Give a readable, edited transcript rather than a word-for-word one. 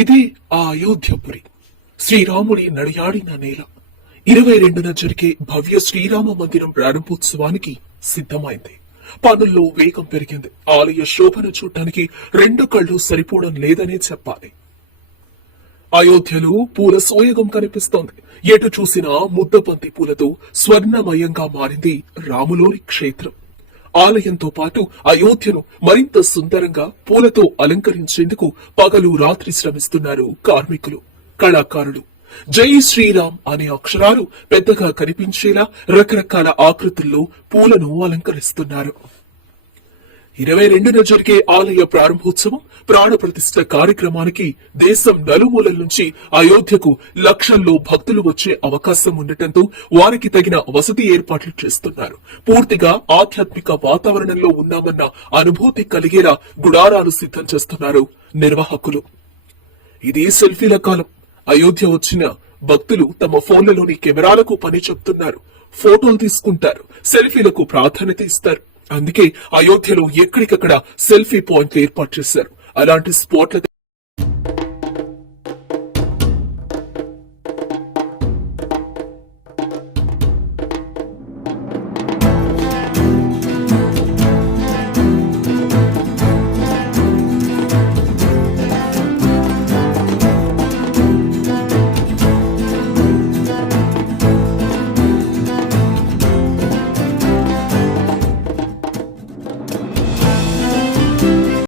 ఇది ఆ అయోధ్యపురి, శ్రీరాముడి నడియాడిన నేల. 22న జరిగే భవ్య శ్రీరామ మందిరం ప్రారంభోత్సవానికి సిద్ధమైంది. పనుల్లో వేగం పెరిగింది. ఆలయ శోభను చూడటానికి 2 కళ్ళు సరిపోవడం లేదనే చెప్పాలి. అయోధ్యలో పూల సోయగం కనిపిస్తోంది. ఎటు చూసినా ముద్దబంతి పూలతో స్వర్ణమయంగా మారింది రాములోని క్షేత్రం. ఆలయంతో పాటు అయోధ్యను మరింత సుందరంగా పూలతో అలంకరించేందుకు పగలు రాత్రి శ్రమిస్తున్నారు కార్మికులు, కళాకారులు. జై శ్రీరామ్ అనే అక్షరాలు పెద్దగా కనిపించేలా రకరకాల ఆకృతుల్లో పూలను అలంకరిస్తున్నారు. 22న జరిగే ఆలయ ప్రారంభోత్సవం, ప్రాణ ప్రతిష్ఠ కార్యక్రమానికి దేశం నలుమూలల నుంచి అయోధ్యకు లక్షల్లో భక్తులు వచ్చే అవకాశం ఉండటంతో వారికి తగిన వసతి ఏర్పాట్లు చేస్తున్నారు. పూర్తిగా ఆధ్యాత్మిక వాతావరణంలో ఉన్నామన్న అనుభూతి కలిగేలా గుడారాలు సిద్ధం చేస్తున్నారు నిర్వాహకులు. ఇది సెల్ఫీల కాలం. అయోధ్య వచ్చిన భక్తులు తమ ఫోన్లలోని కెమెరాలకు పని చెప్తున్నారు. ఫోటోలు తీసుకుంటారు, సెల్ఫీలకు ప్రాధాన్యత ఇస్తారు. అందుకే అయోధ్యలో ఎక్కడికక్కడ సెల్ఫీ పాయింట్లు ఏర్పాటు చేశారు. అలాంటి స్పాట్ల